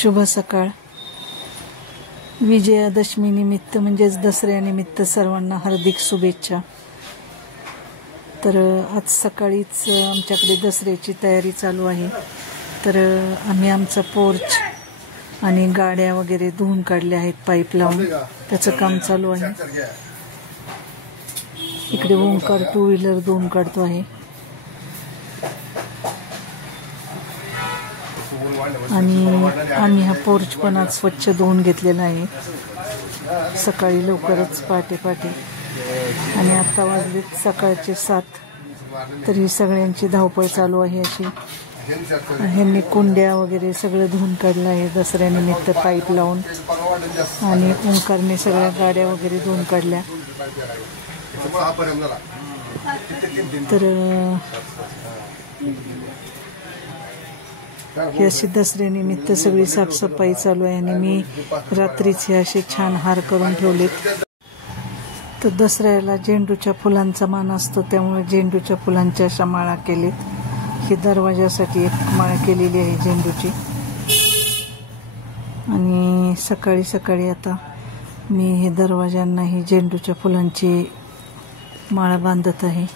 शुभ सकाळ. विजयादशमी निमित्त म्हणजेच दसऱ्यानिमित्त सर्वांना हार्दिक शुभेच्छा. तर आज सकाळीच आमच्याकडे दसऱ्याची तयारी चालू आहे. तर आम्ही आमचा पोर्च आणि गाड्या वगैरे धुवून काढल्या आहेत, पाईप लावून त्याचं काम चालू आहे. इकडे ओंकार टू व्हीलर धुवून काढतो आहे आणि आम्ही हा पोर्च पण आज स्वच्छ धुवून घेतलेला आहे सकाळी लवकरच पहाटे. आणि आता वाजले सकाळचे 7. तर ही सगळ्यांची धावपळ चालू आहे अशी. ह्यांनी कुंड्या वगैरे सगळं धुवून काढलं आहे दसऱ्यानिमित्त पाईप लावून. आणि ओंकारने सगळ्या गाड्या वगैरे धुवून काढल्या. तर ही अशी दसऱ्यानिमित्त सगळी साफसफाई चालू आहे. आणि मी रात्रीच हे असे छान हार करून ठेवलेत. तर दसऱ्याला झेंडूच्या फुलांचा मान असतो, त्यामुळे झेंडूच्या फुलांच्या अशा माळा केलेत. ही दरवाजासाठी एक माळ केलेली आहे झेंडूची. आणि सकाळी सकाळी आता मी हे दरवाजांना ही झेंडूच्या फुलांची माळ बांधत आहे.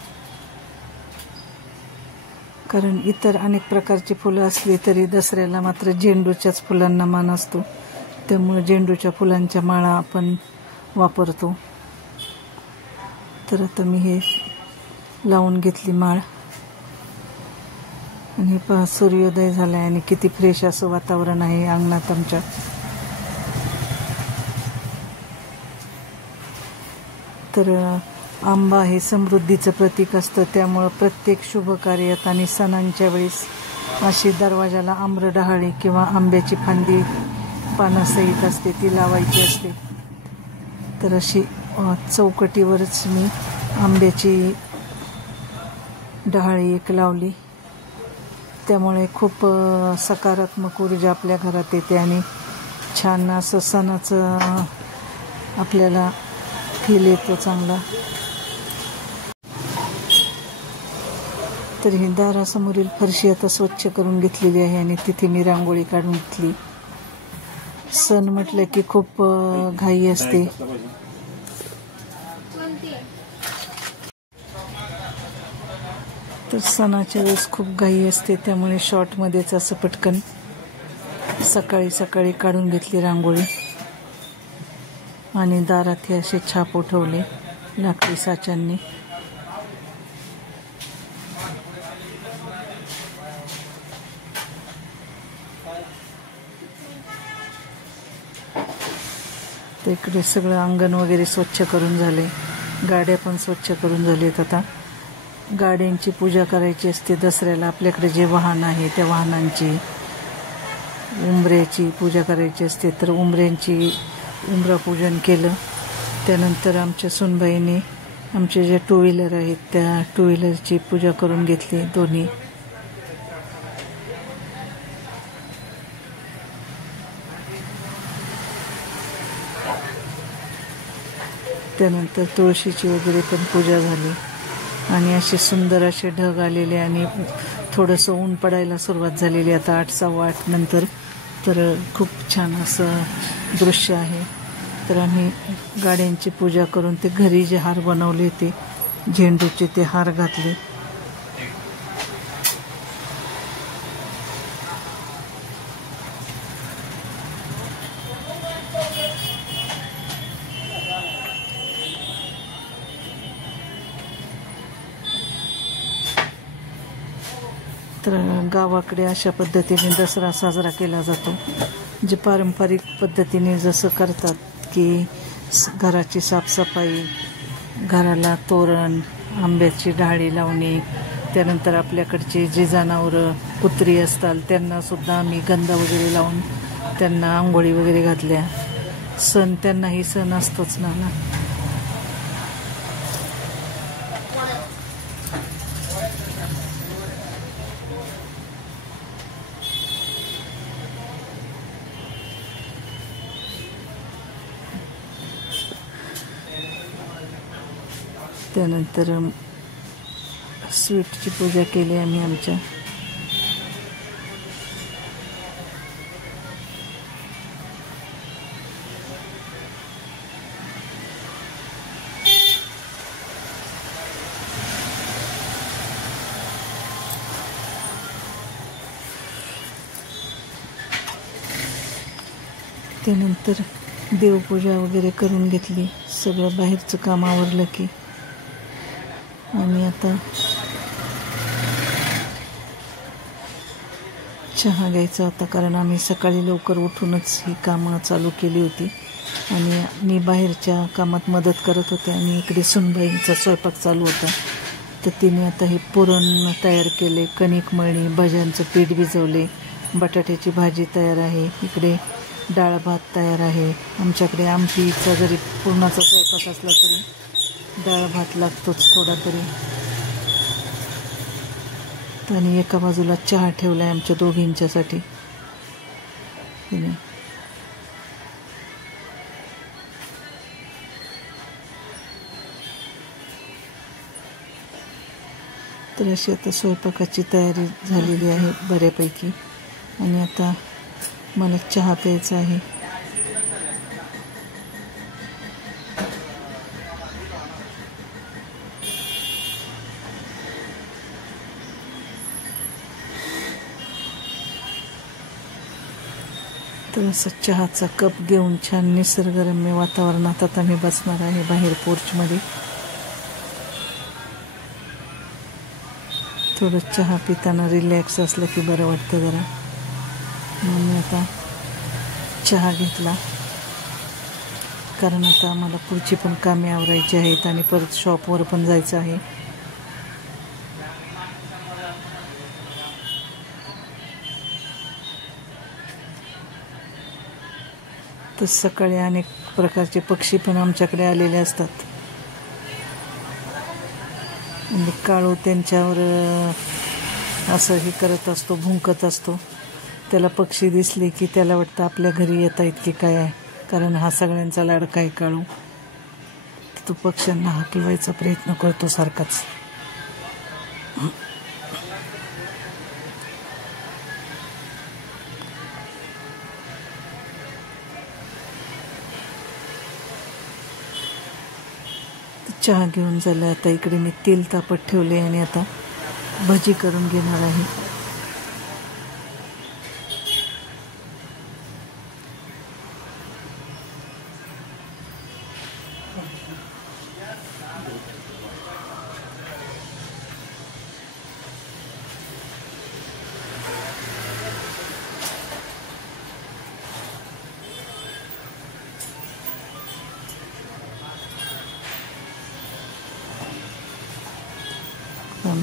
कारण इतर अनेक प्रकारची फुलं असली तरी दसऱ्याला मात्र झेंडूच्याच फुलांना मान असतो, त्यामुळे झेंडूच्या फुलांच्या माळा आपण वापरतो. तर आता मी हे लावून घेतली माळ. आणि पहा सूर्योदय झाला आहे आणि किती फ्रेश असं वातावरण आहे अंगणात आमच्या. तर आंबा हे समृद्धीचं प्रतीक असतं, त्यामुळं प्रत्येक शुभ कार्यात आणि सणांच्या वेळेस अशी दरवाजाला आम्रडहाळी किंवा आंब्याची फांदी पानासहित असते ती लावायची असते. तर अशी चौकटीवरच मी आंब्याची डहाळी एक लावली. त्यामुळे खूप सकारात्मक ऊर्जा आपल्या घरात येते आणि छान असं सणाचं आपल्याला फील येतो चांगला. तर ही दारासमोरील फरशी आता स्वच्छ करून घेतलेली आहे आणि तिथे मी रांगोळी काढून घेतली. सण म्हटलं की खूप घाई असते. तर सणाच्या वेळेस खूप घाई असते, त्यामुळे शॉर्टमध्येच असं पटकन सकाळी सकाळी काढून घेतली रांगोळी. आणि दारात हे असे छाप उठवले लाकडी साच्यांनी. तर इकडे सगळं अंगण वगैरे स्वच्छ करून झाले, गाड्या पण स्वच्छ करून झालेत. आता गाड्यांची पूजा करायची असते दसऱ्याला. आपल्याकडे जे वाहन आहे त्या वाहनांची उंबऱ्याची पूजा करायची असते. तर उंबरापूजन केलं. त्यानंतर आमच्या सुनबाईने आमचे जे टू व्हीलर आहेत त्या टू व्हीलरची पूजा करून घेतली दोन्ही. त्यानंतर तुळशीची वगैरे पण पूजा झाली. आणि असे सुंदर असे ढग आलेले आणि थोडंसं ऊन पडायला सुरुवात झालेली आता 8, 8:15 नंतर. तर खूप छान असं दृश्य आहे. तर आम्ही गाड्यांची पूजा करून ते घरी जे हार बनवले ते झेंडूचे ते हार घातले. तर गावाकडे अशा पद्धतीने दसरा साजरा केला जातो. जे पारंपरिक पद्धतीने जसं करतात की घराची साफसफाई, घराला तोरण, आंब्याची डहाळी लावणे, त्यानंतर आपल्याकडची जी जनावरं कुत्री असतात त्यांना सुद्धा आम्ही गंध वगैरे लावून त्यांना आंघोळी वगैरे घातल्या. सण त्यांनाही सण असतोच ना. त्यानंतर स्वीटची पूजा केली आम्ही आमच्या. त्यानंतर देवपूजा वगैरे करून घेतली. सगळं बाहेरचं काम आवरलं की आणि आता चहा घ्यायचा होता, कारण आम्ही सकाळी लवकर उठूनच ही कामं चालू केली होती आणि मी बाहेरच्या कामात मदत करत होते आणि इकडे सुनबाईंचा स्वयंपाक चालू होता. तर तिने आता हे पुरण तयार केले, कणिक मळणी, भज्यांचं पीठ भिजवले, बटाट्याची भाजी तयार आहे, इकडे डाळ भात तयार आहे. आमच्याकडे आमटीचा जरी पुरणाचा स्वयंपाक असला तरी डाळ भात लागतोच थोडा तरी. आणि एका बाजूला चहा ठेवला आहे आमच्या दोघींच्यासाठी. तर अशी आता स्वयंपाकाची तयारी झालेली आहे बऱ्यापैकी आणि आता मला चहा प्यायचा आहे. तर असं चहाचा कप घेऊन छान निसर्गरम्य वातावरणात आता मी बसणार आहे बाहेर पोर्चमध्ये. थोडं चहा पिताना रिलॅक्स असलं की बरं वाटतं जरा. म्हणून मी आता चहा घेतला, कारण आता आम्हाला पुढची पण कामे आवरायची आहेत आणि परत शॉपवर पण जायचं आहे. तर सकाळी अनेक प्रकारचे पक्षी पण आमच्याकडे आलेले असतात. म्हणजे काळू त्यांच्यावर असं हे करत असतो, भुंकत असतो. त्याला पक्षी दिसले की त्याला वाटतं आपल्या घरी येता येत की काय आहे, कारण हा सगळ्यांचा लाडका आहे काळू. तो पक्ष्यांना हाकलवायचा प्रयत्न करतो सारखाच. चहा घेऊन झालं. आता इकडे मी तेल तापत ठेवले आणि आता भजी करून घेणार आहे.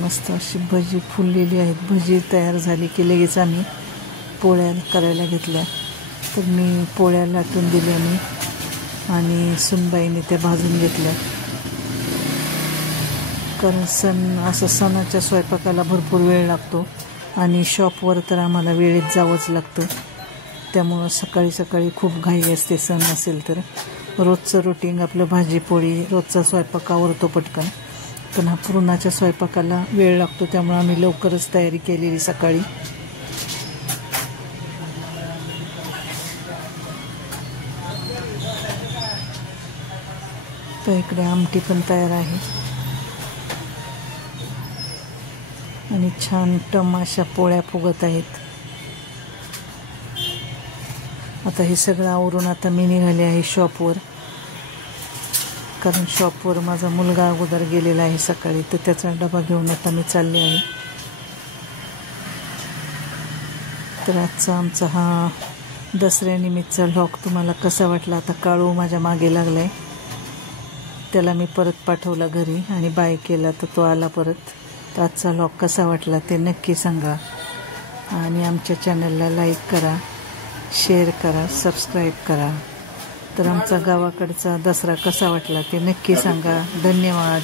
मस्त अशी भजी फुललेली आहेत. भजी तयार झाली की लगेच आम्ही पोळ्या करायला घेतल्या. तर मी पोळ्या लाटून दिल्या मी आणि सुनबाईने त्या भाजून घेतल्या. कारण सणाच्या स्वयंपाकाला भरपूर वेळ लागतो आणि शॉपवर तर आम्हाला वेळेत जावंच लागतं. त्यामुळं सकाळी सकाळी खूप घाई असते. सण असेल तर रोजचं रुटीन आपलं भाजी पोळी रोजचा स्वयंपाक आवरतो पटकन, पण हा पुरणाच्या स्वयंपाकाला वेळ लागतो. त्यामुळे आम्ही लवकरच तयारी केलेली सकाळी. तर इकडे आमटी पण तयार आहे आणि छान टम अशा पोळ्या फुगत आहेत. आता हे सगळं आवरून आता मी निघाले आहे शॉपवर, कारण शॉपवर माझा मुलगा अगोदर गेलेला आहे सकाळी. तर त्याचा डबा घेऊन आता मी चालले आहे. तर आजचा आमचा हा दसऱ्यानिमित्तचा व्लॉग तुम्हाला कसा वाटला? आता काळू माझ्या मागे लागला आहे. त्याला मी परत पाठवला घरी आणि बाय केला तर तो आला परत. तर आजचा व्लॉग कसा वाटला ते नक्की सांगा आणि आमच्या चॅनलला लाईक करा, शेअर करा, सबस्क्राईब करा. तर आमचा गावाकडचा दसरा कसा वाटला ते नक्की सांगा. धन्यवाद.